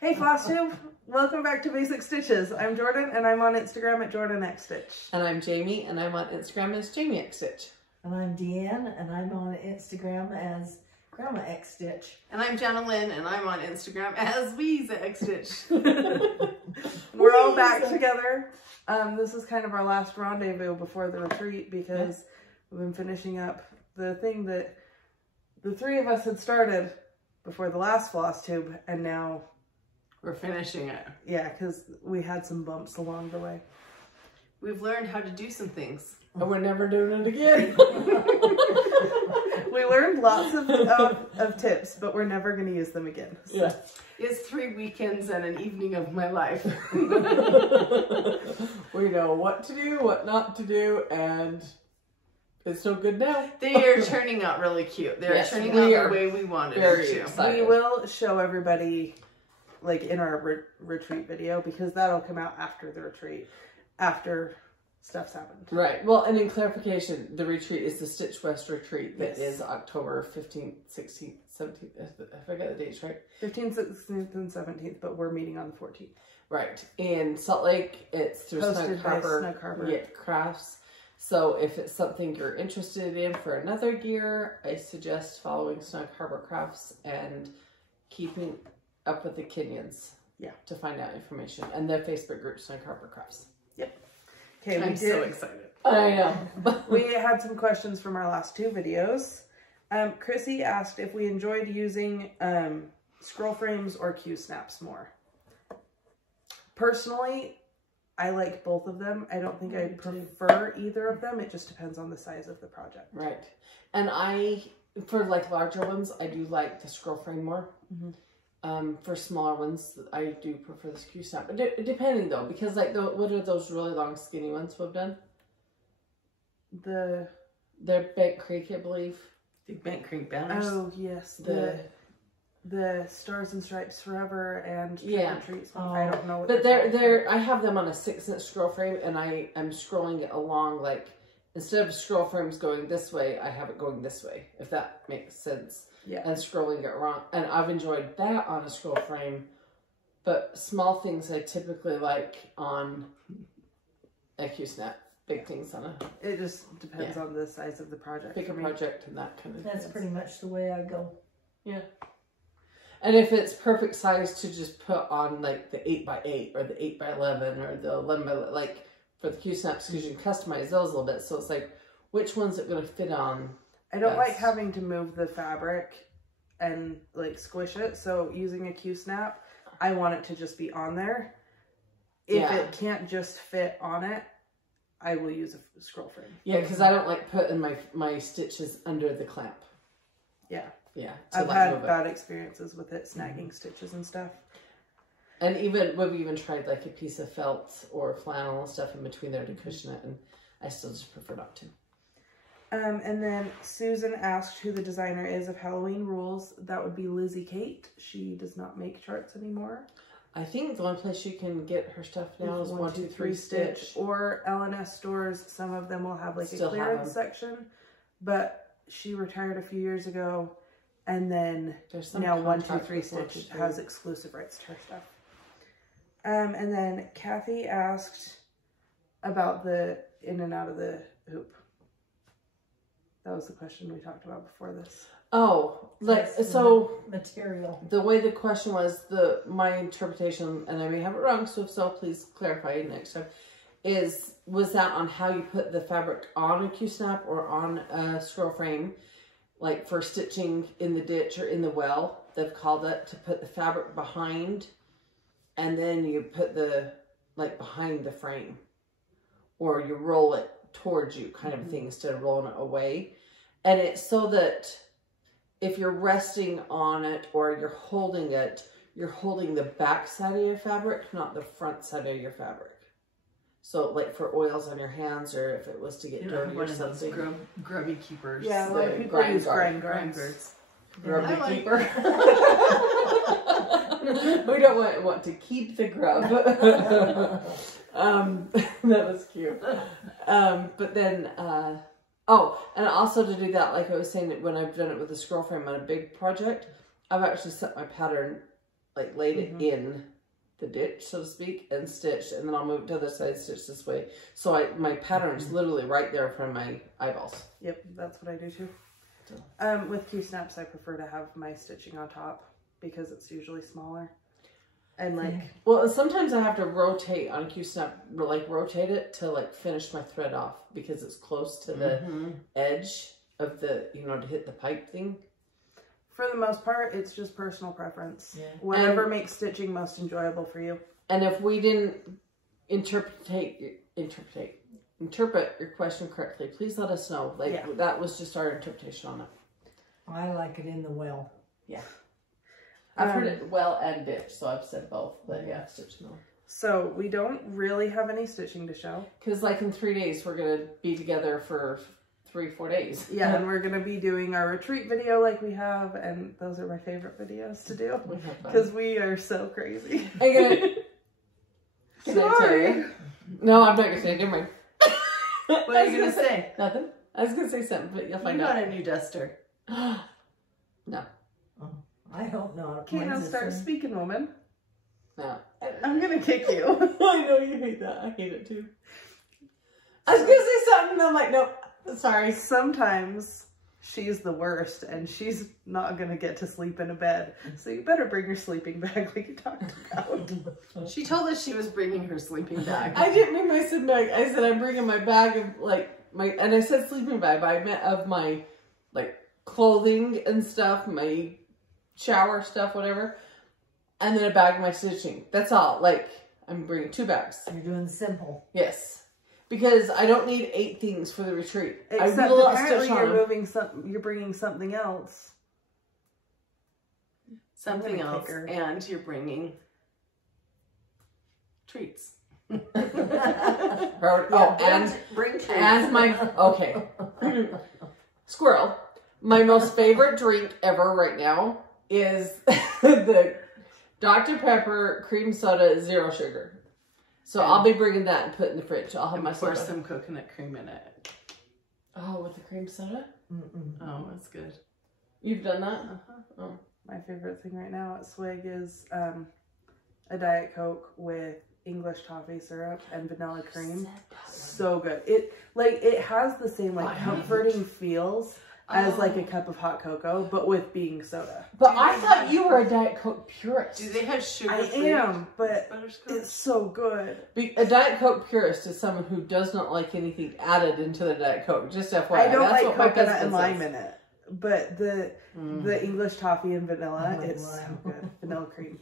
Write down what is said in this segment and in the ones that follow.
Hey Flosstube, welcome back to Basic Stitches. I'm Jorden and I'm on Instagram at JordanXStitch. And I'm Jami and I'm on Instagram as JamiXStitch. And I'm DeAnn and I'm on Instagram as Grandma X Stitch. And I'm Janalyn and I'm on Instagram as WeezaXStitch. We're all back together. This is kind of our last rendezvous before the retreat because we've been finishing up the thing that the three of us had started before the last Flosstube, and now we're finishing it. Yeah, because we had some bumps along the way. We've learned how to do some things. And we're never doing it again. We learned lots of tips, but we're never going to use them again. So. Yeah. It's 3 weekends and an evening of my life. We know what to do, what not to do, and it's so good now. They are turning out really cute. They're turning out the way we wanted them to. Excited. We will show everybody like in our retreat video because that'll come out after the retreat, after stuff's happened. Right. Well, and in clarification, the retreat is the Stitch West retreat that is October 15th, 16th, 17th. I forget the dates, right? 15th, 16th, and 17th, but we're meeting on the 14th. Right. In Salt Lake, it's through Snug Harbor Crafts. So if it's something you're interested in for another year, I suggest following Snug Harbor Crafts and keeping up with the Kenyans. Yeah. To find out information. And their Facebook group, Snug Harbor Crafts. Yep. Okay, I'm so excited. I know. We had some questions from our last two videos. Chrissy asked if we enjoyed using scroll frames or Q-snaps more. Personally, I like both of them. I don't think I prefer either of them. It just depends on the size of the project. Right. And for like larger ones, I do like the scroll frame more. Mm-hmm. For smaller ones, I do prefer this Q-snap. Depending though, because like what are those really long skinny ones we've done? They're Bent Creek, I believe. The Bent Creek banners. Oh yes, the Stars and Stripes Forever and Trick or Treats. I don't know what. But they're I have them on a 6-inch scroll frame, and I am scrolling it along like instead of scroll frames going this way, I have it going this way. If that makes sense. Yeah. And scrolling it around. And I've enjoyed that on a scroll frame. But small things I typically like on a Q-snap. Big things on a... It just depends on the size of the project. Bigger project and that kind of thing. That's pretty much the way I go. Yeah. And if it's perfect size to just put on like the 8x8 or the 8x11 or the 11x... Like for the Q-snaps, because you can customize those a little bit. So it's like, which one's it going to fit on? I don't like having to move the fabric and like squish it. So using a Q-snap, I want it to just be on there. If it can't just fit on it, I will use a scroll frame. Yeah, because I don't like putting my stitches under the clamp. Yeah. Yeah. I've had bad experiences with it snagging stitches and stuff. And we've even tried like a piece of felt or flannel and stuff in between there to cushion it, and I still just prefer not to. And then Susan asked who the designer is of Halloween Rules. That would be Lizzie Kate. She does not make charts anymore. I think the only place you can get her stuff now is 123 Stitch. Or L&S stores. Some of them will have like a clearance section. But she retired a few years ago. And then now 123 Stitch has exclusive rights to her stuff. And then Kathy asked about the in and out of the hoop. That was the question we talked about before this. Oh, like, so material. The way the question was, my interpretation, and I may have it wrong, so if so, please clarify next time, was that on how you put the fabric on a Q-snap or on a scroll frame, like for stitching in the ditch or in the well, they've called it, to put the fabric behind, and then you put behind the frame, or you roll it towards you kind of thing instead of rolling it away. And it's so that if you're resting on it or you're holding it, you're holding the back side of your fabric, not the front side of your fabric. So like for oils on your hands, or if it was to get dirty or something. Grubby keepers. Yeah, a lot of people use grind guards. Grubby keeper. We don't want to keep the grub. That was cute. But then, and also to do that, like I was saying, when I've done it with a scroll frame on a big project, I've actually set my pattern like laid it in the ditch, so to speak, and stitched, and then I'll move to the other side, stitch this way. So my pattern is literally right there from my eyeballs. Yep, that's what I do too. So. With Q-snaps, I prefer to have my stitching on top because it's usually smaller. And well, sometimes I have to rotate on a Q-snap, like rotate it to like finish my thread off because it's close to the edge of the, you know, to hit the pipe thing. For the most part, it's just personal preference. Yeah. Whatever makes stitching most enjoyable for you. And if we didn't interpret your question correctly, please let us know. Like that was just our interpretation on it. I like it in the well. Yeah. I've heard it well and ditch, so I've said both, but yeah, stitch no. So we don't really have any stitching to show. Because like in 3 days, we're going to be together for 3-4 days. Yeah, and we're going to be doing our retreat video like we have, and those are my favorite videos to do. Because we are so crazy. Sorry. No, I'm not going to say it. Never mind. What are you going to say? Nothing. I was going to say something, but you'll find out. You got a new duster. No. I hope not. Okay, now start speaking, woman. No. I'm going to kick you. I know you hate that. I hate it too. I was going to say something, and I'm like, nope. Sorry. Sometimes she's the worst, and she's not going to get to sleep in a bed. So you better bring your sleeping bag like you talked about. She told us she was bringing her sleeping bag. I didn't mean my sleeping bag. I said I'm bringing my bag of and I said sleeping bag, but I meant of my like clothing and stuff, my shower stuff, whatever, and then a bag of my stitching. That's all. Like, I'm bringing 2 bags. You're doing simple. Yes. Because I don't need 8 things for the retreat. Except I will apparently you're bringing something else. Something else. And you're bringing treats. Bring treats. And my, okay. Squirrel. My most favorite drink ever right now is the Dr. Pepper cream soda, 0 sugar. So I'll be bringing that and put it in the fridge. I'll have my pour some coconut cream in it. Oh, with the cream soda? Oh, that's good. You've done that? Oh. My favorite thing right now at Swig is a Diet Coke with English toffee syrup and vanilla cream. So good. It has the same comforting feels as like a cup of hot cocoa, but with being soda. But I thought you were a Diet Coke purist. Do they have sugar? I am, but it's so good. A Diet Coke purist is someone who does not like anything added into the Diet Coke. Just FYI. I don't like coconut and lime in it, but the English toffee and vanilla, it's so good. Vanilla cream.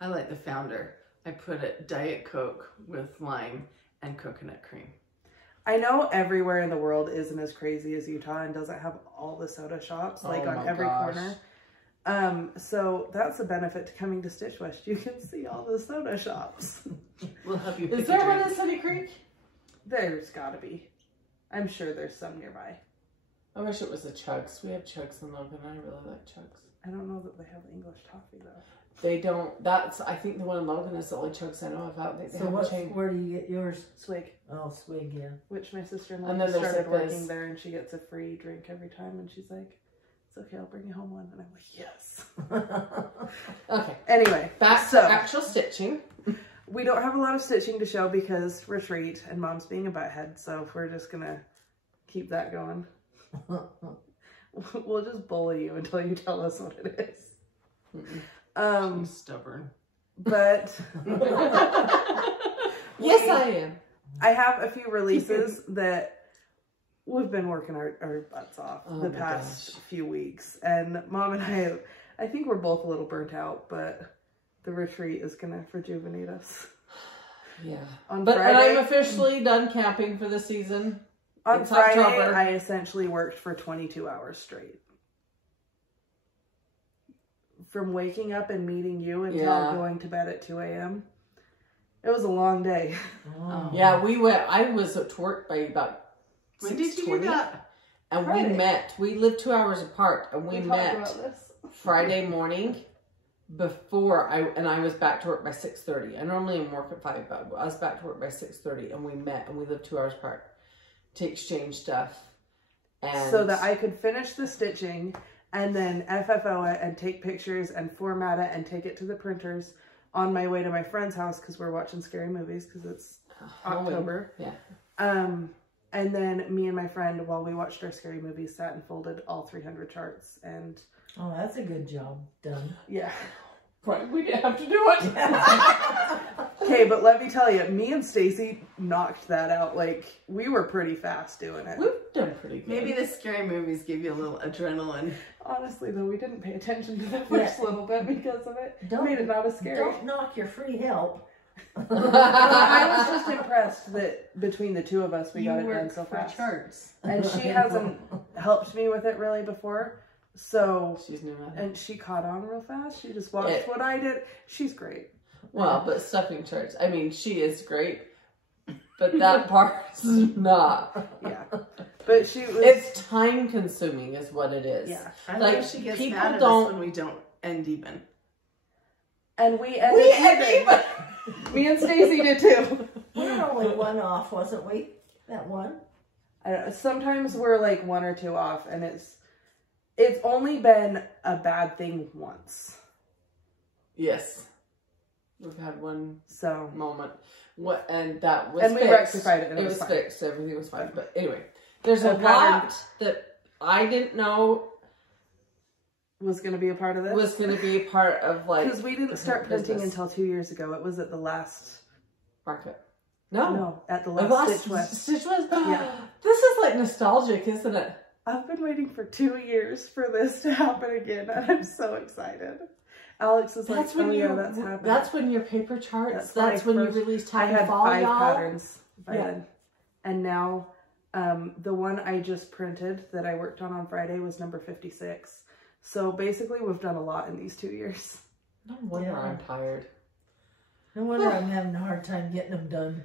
I like the Founder. I put it Diet Coke with lime and coconut cream. I know everywhere in the world isn't as crazy as Utah and doesn't have all the soda shops on every corner. So that's the benefit to coming to Stitch West. You can see all the soda shops. We'll help you. Is there one in Sunny Creek? There's gotta be. I'm sure there's some nearby. I wish it was the Chugs. We have Chugs in Logan. I really like Chugs. I don't know that they have English toffee though. They don't. That's. I think the one in Logan is the only Chugs I know about. They where do you get yours? Swig. Oh, Swig, yeah. Which my sister-in-law started working there, and she gets a free drink every time, and she's like, "It's okay, I'll bring you home one." And I'm like, "Yes." Okay. Anyway, back to actual stitching. We don't have a lot of stitching to show because retreat and Mom's being a butthead, so we're just gonna keep that going. We'll just bully you until you tell us what it is. She's stubborn. But yes, I am. I have a few releases that we've been working our butts off the past few weeks. And Mom and I think we're both a little burnt out, but the retreat is going to rejuvenate us. Yeah. On Friday, and I'm officially done camping for the season. On Friday, I essentially worked for 22 hours straight. From waking up and meeting you until going to bed at 2 a.m. It was a long day. Oh. Yeah, I was at work by about 6:20. When did you do that? And Friday. We met. We lived 2 hours apart, and we met Friday morning before I was back to work by 6:30. I normally am work at 5, but I was back to work by 6:30, and we met, and we lived 2 hours apart to exchange stuff. And so that I could finish the stitching and then FFO it and take pictures and format it and take it to the printers on my way to my friend's house because we're watching scary movies because it's October. Yeah. And then me and my friend, while we watched our scary movies, sat and folded all 300 charts. And oh, that's a good job done. Yeah. Right, we didn't have to do it. Okay, but let me tell you, me and Stacy knocked that out. Like, we were pretty fast doing it. We've done pretty good. Maybe the scary movies give you a little adrenaline. Honestly, though, we didn't pay attention to the first little bit because of it. Made it not as scary. Don't knock your free help. I was just impressed that between the two of us, we got it done so fast. Charts. And she hasn't helped me with it really before. So, she's new at it. And she caught on real fast. She just watched what I did. She's great. Well, but stuffing charts, I mean, she is great, but that part's not. Yeah. But she was... It's time consuming is what it is. Yeah. I like, she gets people mad at don't... us when we don't end even. And we ended even. Me and Stacy did too. We were only one off, wasn't we? That one? I don't know. Sometimes we're like 1 or 2 off, and it's only been a bad thing once. Yes. We've had one moment. And that was fixed. And we rectified it, and it was fine. Fixed. Everything was fine. But anyway, there's a lot that I didn't know was going to be a part of this. Was going to be a part of, like... Because we didn't start printing until 2 years ago. It was at the last... Market. No, at the last Stitch West. Stitch West? Yeah. This is like nostalgic, isn't it? I've been waiting for 2 years for this to happen again, and I'm so excited. Alex is like, oh yeah, that's happening. That's when your paper charts, that's when you released Happy Fall, I had 5 patterns by then. And now, the one I just printed that I worked on Friday was number 56. So basically, we've done a lot in these 2 years. No wonder I'm tired. No wonder I'm having a hard time getting them done.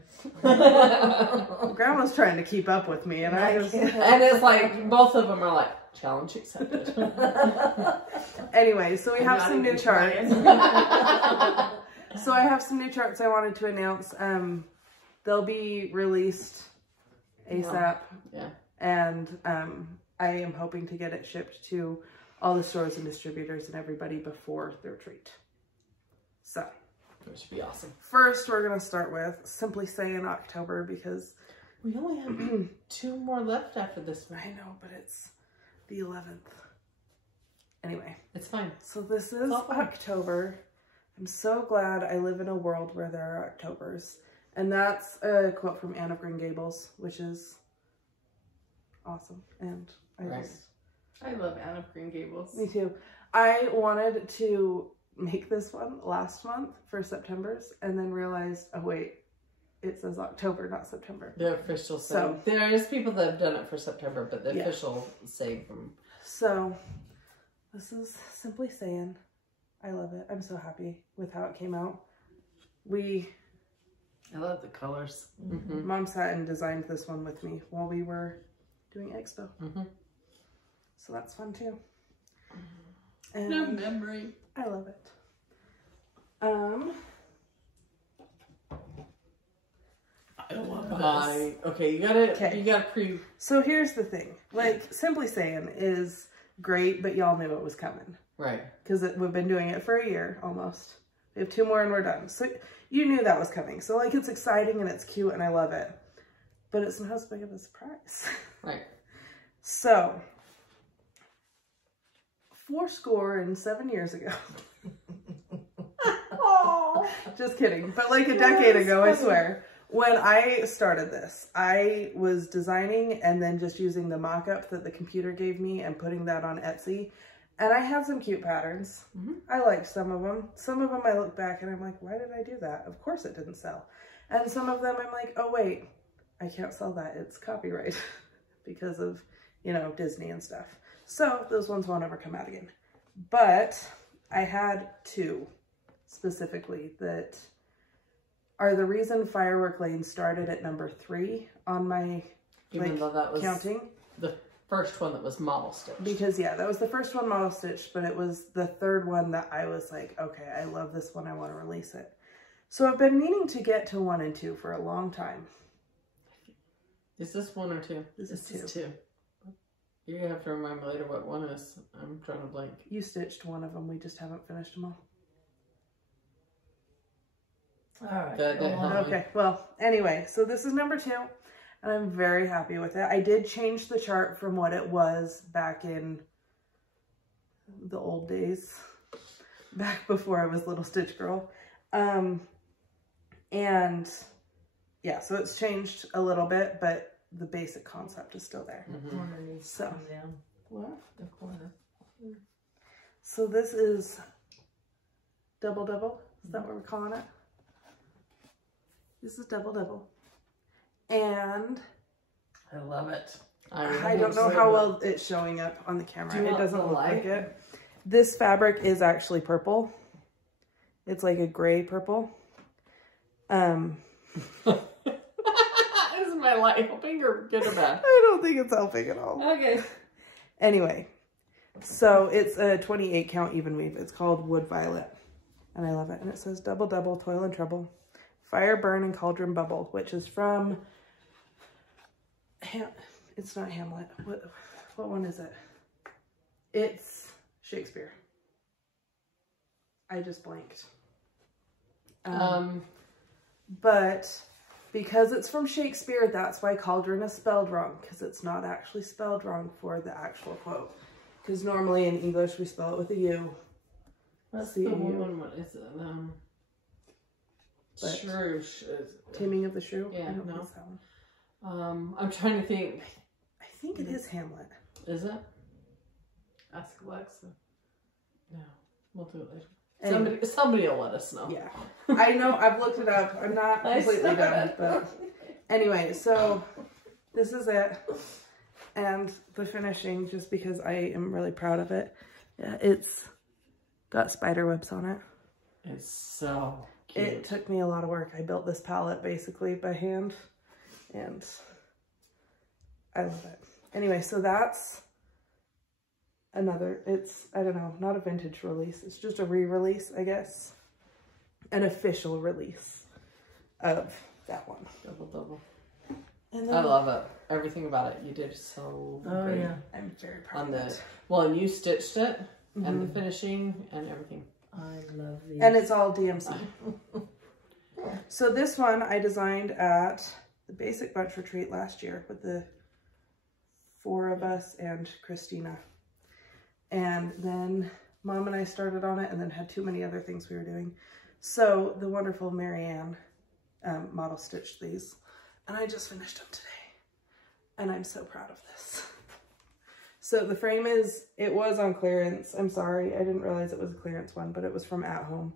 Grandma's trying to keep up with me, and I just... And it's like, both of them are like, challenge accepted. Anyway, so we have some new charts. So I have some new charts I wanted to announce. They'll be released ASAP. Yeah. And I am hoping to get it shipped to all the stores and distributors and everybody before the retreat. So... Which should be awesome. First, we're going to start with Simply Say in October because... We only have 2 more left after this one. I know, but it's the 11th. Anyway. It's fine. So this is October. I'm so glad I live in a world where there are Octobers. And that's a quote from Anne of Green Gables, which is awesome. And I love Anne of Green Gables. Me too. I wanted to... make this one last month for September's and then realized, oh wait, it says October, not September. The official say. So, there is people that have done it for September, but the official say from... So, this is Simply Saying. I love it. I'm so happy with how it came out. I love the colors. Mm-hmm. Mom sat and designed this one with me while we were doing Expo. Mm-hmm. So that's fun too. And no memory. I love it. I love this. Okay, you gotta pre... So here's the thing. Like, Simply Saying is great, but y'all knew it was coming. Right. Because we've been doing it for a year, almost. We have 2 more and we're done. So you knew that was coming. So, like, it's exciting and it's cute and I love it. But it's not as big of a surprise. Right. So... 7 years ago. Oh, just kidding. But like a decade ago, I swear. When I started this, I was designing and then just using the mock-up that the computer gave me and putting that on Etsy. And I had some cute patterns. Mm-hmm. I liked some of them. Some of them I look back and I'm like, why did I do that? Of course it didn't sell. And some of them I'm like, oh wait, I can't sell that. It's copyright because of, you know, Disney and stuff. So those ones won't ever come out again. But I had 2 specifically that are the reason Firework Lane started at number 3 on my Even though that was counting. The first one that was model stitch. Because yeah, that was the first one model stitch, but it was the 3rd one that I was like, okay, I love this one. I want to release it. So I've been meaning to get to 1 and 2 for a long time. Is this 1 or 2? This is 2. You have to remind me later what one is. I'm trying to blank. You stitched one of them. We just haven't finished them all. All right. Okay. Well, anyway, so this is number 2, and I'm very happy with it. I did change the chart from what it was back in the old days, back before I was Little Stitch Girl. And yeah, so it's changed a little bit, but the basic concept is still there. The corner needs to come down. What? The corner. So this is double double. Is that what we're calling it? This is double double. And I love it. I don't know how well it's showing up on the camera. It doesn't look like it. This fabric is actually purple. It's like a gray purple. Is my light helping or good or bad? I don't think it's helping at all. Okay. Anyway, so it's a 28 count even weave. It's called Wood Violet, and I love it. And it says double double, toil and trouble, fire burn and cauldron bubble, which is from it's not Hamlet. What one is it? It's Shakespeare. I just blanked. But because it's from Shakespeare, that's why cauldron is spelled wrong, because it's not actually spelled wrong for the actual quote. Because normally in English we spell it with a U. That's the woman. What is it? Shrew. Taming of the Shrew? Yeah, I don't no. think it's that one. I'm trying to think. I think it is Hamlet. Is it? Ask Alexa. No, we'll do it later. Anyway. Somebody will let us know. Yeah. I know, I've looked it up. I'm not completely done, but anyway, so this is it. And the finishing, just because I am really proud of it. Yeah, it's got spider webs on it. It's so cute. It took me a lot of work. I built this palette basically by hand, and I love it. Anyway, so that's another, it's, I don't know, not a vintage release. It's just a re-release, I guess. An official release of that one. Double double. And then, I love it. Everything about it. You did so great. Yeah. I'm very proud On of the it. well, and you stitched it and the finishing and everything. I love these. And it's all DMC. So this one I designed at the Basic Bunch Retreat last year with the 4 of us and Christina. And then Mom and I started on it and then had too many other things we were doing. So the wonderful Marianne model stitched these. And I just finished them today. And I'm so proud of this. So the frame is, it was on clearance. I'm sorry, I didn't realize it was a clearance one, but it was from At Home.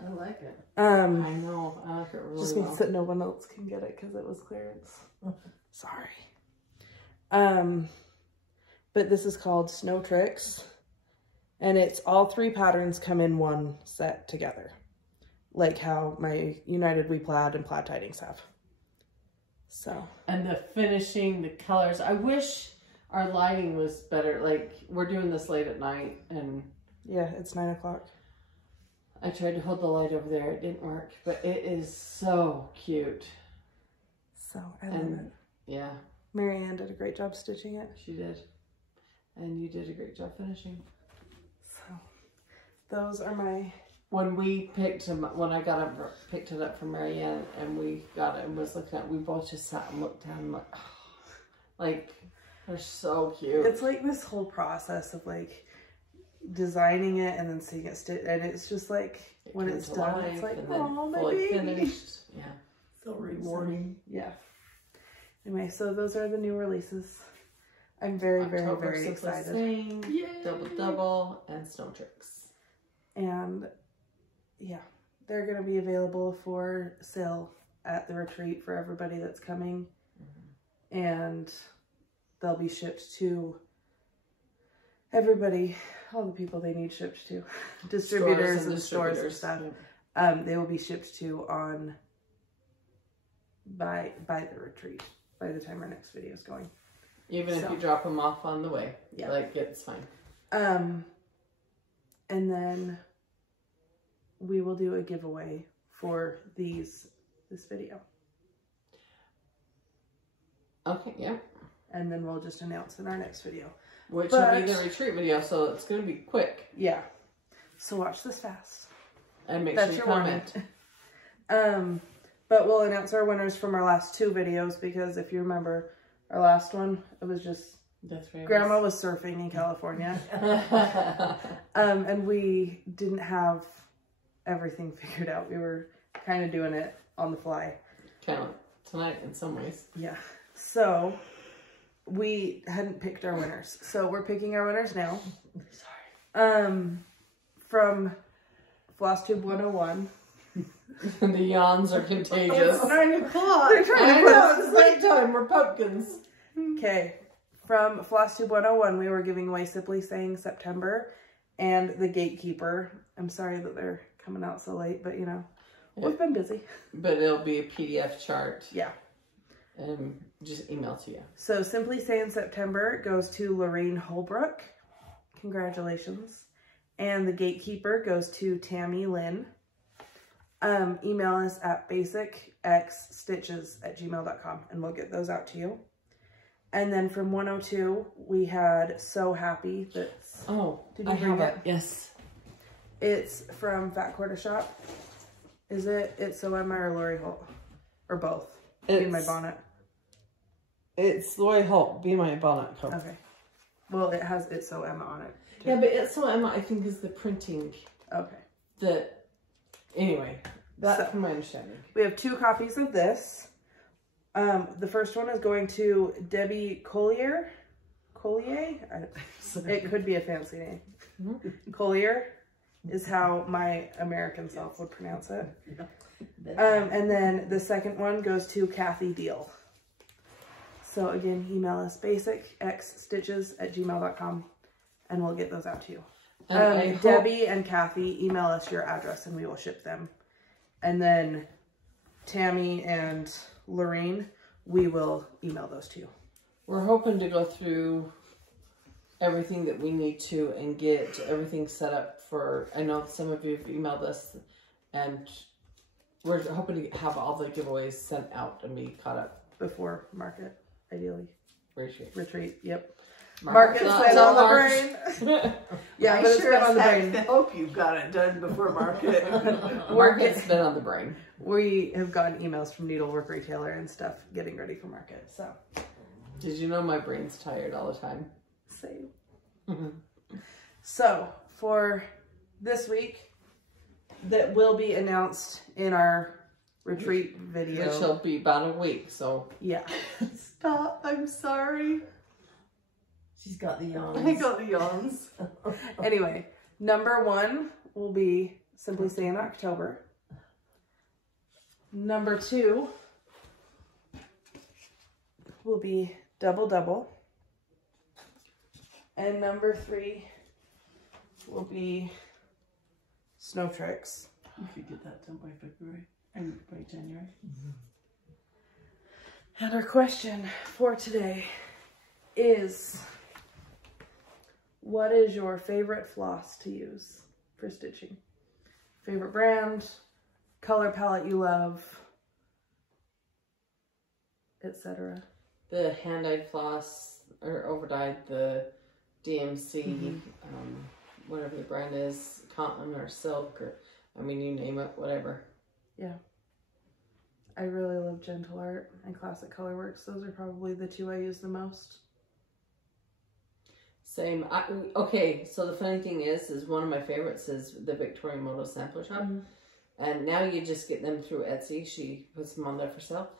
I like it. I know. I like it really just well. means that no one else can get it because it was clearance. Sorry. But this is called Snow Tricks. And it's all 3 patterns come in one set together. Like how my United We Plaid and Plaid Tidings have. So. And the finishing, the colors. I wish our lighting was better. Like, we're doing this late at night and... Yeah, it's 9 o'clock. I tried to hold the light over there. It didn't work. But it is so cute. So, I love it. Yeah. Marianne did a great job stitching it. She did. And you did a great job finishing. So, those are my... When we picked him, when I got up, picked it up from Marianne, and we got it and was looking at it, we both just sat and looked down and like, oh, like, they're so cute. It's like this whole process of like designing it and then seeing it stitch, and it's just like when it's done, it's like, oh, my baby. Finished. Yeah. So rewarding. Yeah. Anyway, so those are the new releases. I'm very, October, very, very excited. Sing, Double Double, and Snow Tricks. And yeah, they're going to be available for sale at the retreat for everybody that's coming. And they'll be shipped to everybody, all the people they need shipped to. Distributors and stores and stuff. Yeah. They will be shipped to by the retreat, by the time our next video is going. Even if you drop them off on the way. Yeah. Like, it's fine. And then we will do a giveaway for this video. Okay, yeah. and then we'll just announce in our next video. Which will be the retreat video, so it's going to be quick. Yeah. So watch this fast. And make sure you comment. But we'll announce our winners from our last 2 videos, because if you remember our last one, it was just Grandma was surfing in California. And we didn't have everything figured out. We were kind of doing it on the fly. Kind of tonight in some ways. Yeah. So we hadn't picked our winners. So we're picking our winners now. Sorry. From Flosstube 101. The yawns are contagious. It's 9 o'clock. They're trying to put us at the same time. We're pumpkins. Okay. From Flosstube 101, we were giving away Simply Saying September and The Gatekeeper. I'm sorry that they're coming out so late, but you know, we've been busy. But it'll be a PDF chart. Yeah. And just email to you. So Simply Saying September goes to Lorene Holbrook. Congratulations. And The Gatekeeper goes to Tammy, Lynn. Email us at basicxstitches@gmail.com and we'll get those out to you. And then from 102, we had So Happy. That's, did you bring it? Yes. It's from Fat Quarter Shop. Is it? It's So Emma or Lori Holt? Or both? Be My Bonnet. It's Lori Holt, Be My Bonnet. Okay. Well, it has It's So Emma on it. Too. Yeah, but It's So Emma, I think, is the printing. Okay. Anyway, that's from my understanding. We have 2 copies of this. The first one is going to Debbie Collier. Collier? It could be a fancy name. Collier is how my American self would pronounce it. And then the second one goes to Kathy Deel. So again, email us basicxstitches@gmail.com and we'll get those out to you. Debbie and Kathy, email us your address and we will ship them. And then Tammy and Lorene, we will email those to you. We're hoping to go through everything that we need to and get everything set up for, I know some of you have emailed us, and we're hoping to have all the giveaways sent out and be caught up. Before market, ideally. Retreat, yep. Market's been on the brain. Yeah, but it's been on the brain. I hope you got it done before market. Market's been on the brain. We have gotten emails from Needlework Retailer and stuff getting ready for market, so. Did you know my brain's tired all the time? Same. So, for this week, that will be announced in our retreat video. Which will be about a week, so. Yeah. Stop, I'm sorry. She's got the yawns. I got the yawns. Anyway, number 1 will be Simply Saying October. Number 2 will be Double Double. And number 3 will be Snow Tricks. You could get that done by February and by January. And our question for today is, what is your favorite floss to use for stitching? Favorite brand, color palette you love, etc. The hand-dyed floss, or over-dyed, the DMC, whatever the brand is, cotton or silk, or, I mean, you name it, whatever. Yeah. I really love Gentle Art and Classic Colorworks. Those are probably the 2 I use the most. Same. Okay, so the funny thing is one of my favorites is the Victoria Moto Sampler Shop. And now you just get them through Etsy. She puts them on there for sale.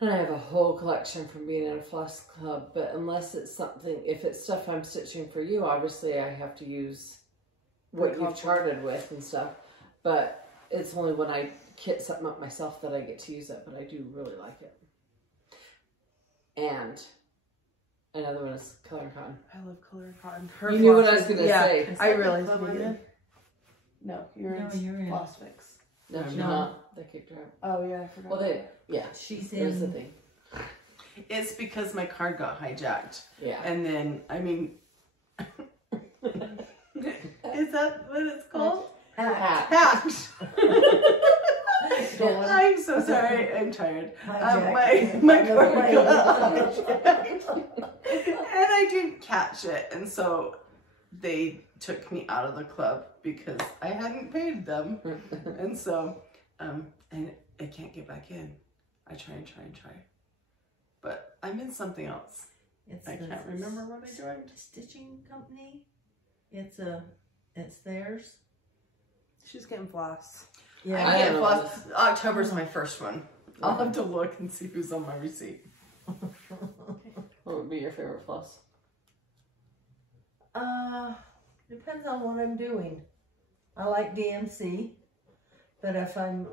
And I have a whole collection from being in a floss club. But unless it's something, if it's stuff I'm stitching for you, obviously I have to use what you've charted with and stuff. But it's only when I kit something up myself that I get to use it. But I do really like it. And another one is Color and Cotton. I love Color and Cotton. You knew what I was going to say. I realized you did. No, you're in Floss Fix. No, she's not. They kicked her out. Oh, yeah, I forgot. Well, she's Here's the thing. It's because my card got hijacked. Yeah. And then, I mean, is that what it's called? Hacked. I'm so so sorry. I'm tired. My cord got and I didn't catch it, and so they took me out of the club because I hadn't paid them, and so and I can't get back in. I try and try, but I'm in something else. I can't remember what I joined. Stitching company. It's theirs. She's getting Floss. Yeah, I'm getting Floss. October's my first one. I'll have to look and see who's on my receipt. What would be your favorite floss? Depends on what I'm doing. I like DMC, but if I'm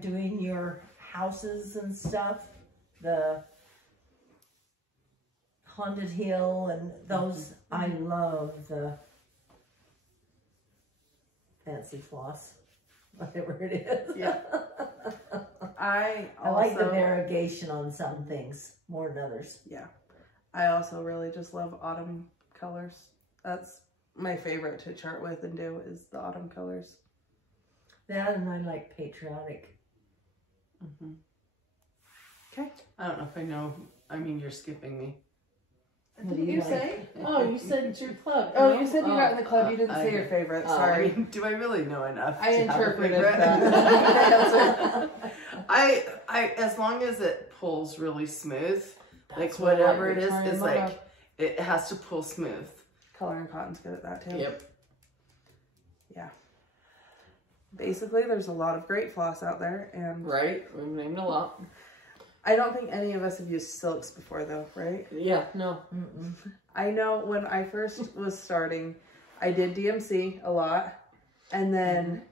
doing your houses and stuff, the Haunted Hill and those, I love the fancy floss, whatever it is. Yeah. I like the variegation on some things more than others. Yeah. I also really just love autumn colors. That's my favorite to chart with and do is the autumn colors. That, and I like patriotic. Okay. I don't know if I know. I mean, you're skipping me. What did you say? Oh, you said it's your club. Oh, you said you got in the club. You didn't say your favorite. Sorry. I mean, do I really know enough? I interpreted that. I as long as it pulls really smooth, like whatever it is, it's like it has to pull smooth. Color and Cotton's good at that too. Yep. Yeah. Basically, there's a lot of great floss out there, and right, we've named a lot. I don't think any of us have used silks before, though, right? Yeah, no. I know when I first was starting, I did DMC a lot, and then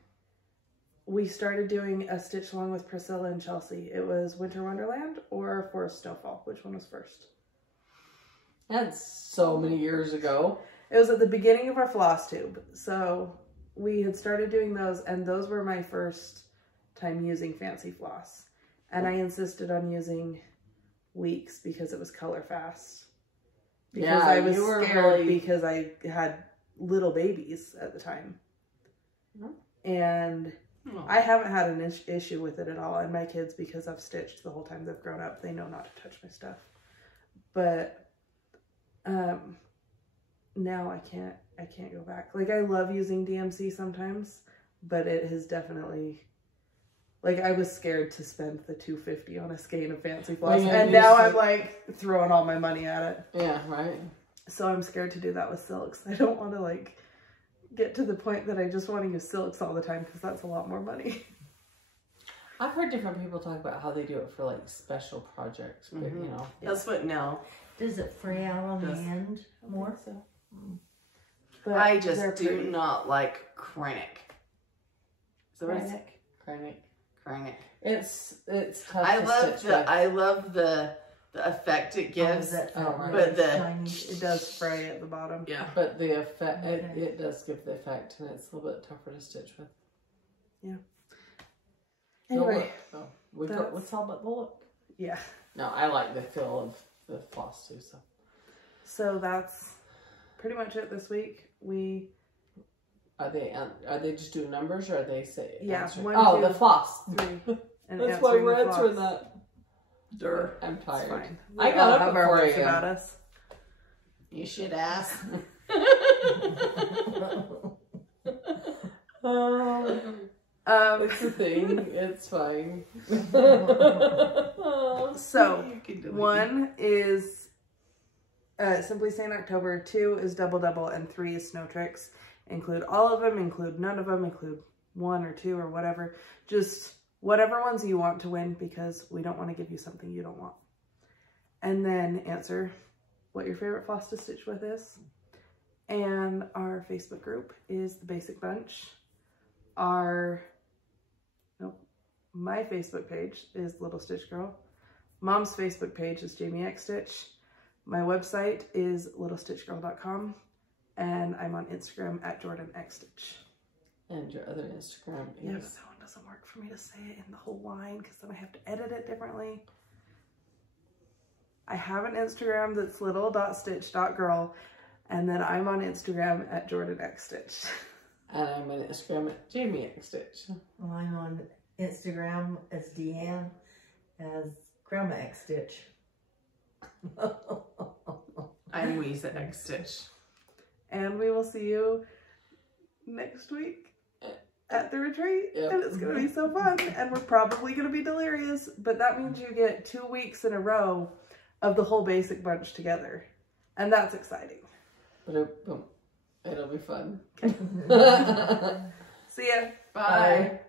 we started doing a stitch along with Priscilla and Chelsea. It was Winter Wonderland or Forest Snowfall. Which one was first? That's so many years ago. It was at the beginning of our Flosstube. So we had started doing those, and those were my first time using fancy floss. And I insisted on using Weeks because it was color fast. Because I was scared because I had little babies at the time. And I haven't had an issue with it at all. And my kids, because I've stitched the whole time they've grown up, they know not to touch my stuff. But now I can't go back. Like, I love using DMC sometimes, but it has definitely... Like, I was scared to spend the $250 on a skein of fancy floss, and now I'm like throwing all my money at it. Yeah, right. So I'm scared to do that with silks. I don't want to like get to the point that I just want to use silks all the time because that's a lot more money. I've heard different people talk about how they do it for like special projects, but you know, that's what now. Does it fray out on the end more? So. But I just do not like Krennic. Is that right? Krennic. It's tough. I love the effect it gives, but it does fray at the bottom. Yeah, but the effect it does give the effect, and it's a little bit tougher to stitch with. Yeah. Anyway, let's all about the look. Yeah. No, I like the feel of the floss too. So that's pretty much it this week. Are they just doing numbers, or are they say? Yeah. The floss. 3. And that's why we're answering that. I'm tired. I got up before you. About us. You should ask. It's a thing. It's fine. So 1 is Simply Saying October, 2 is Double Double, and 3 is Snow Tricks. Include all of them, include none of them, include 1 or 2 or whatever. Just whatever ones you want to win, because we don't want to give you something you don't want. And then answer what your favorite floss to stitch with is. And our Facebook group is The Basic Bunch. My Facebook page is Little Stitch Girl. Mom's Facebook page is Jami X Stitch. My website is littlestitchgirl.com. And I'm on Instagram at Jorden X Stitch. And your other Instagram is... Yeah, but that one doesn't work for me to say it in the whole line because then I have to edit it differently. I have an Instagram that's little.stitch.girl, and then I'm on Instagram at Jorden X Stitch. And I'm on Instagram at Jami X Stitch. Well, I'm on Instagram as DeAnn, as Grandma X Stitch. I'm Weeza X Stitch. And we will see you next week at the retreat. And it's going to be so fun. And we're probably going to be delirious, but that means you get 2 weeks in a row of the whole basic bunch together. And that's exciting. It'll be fun. See ya. Bye.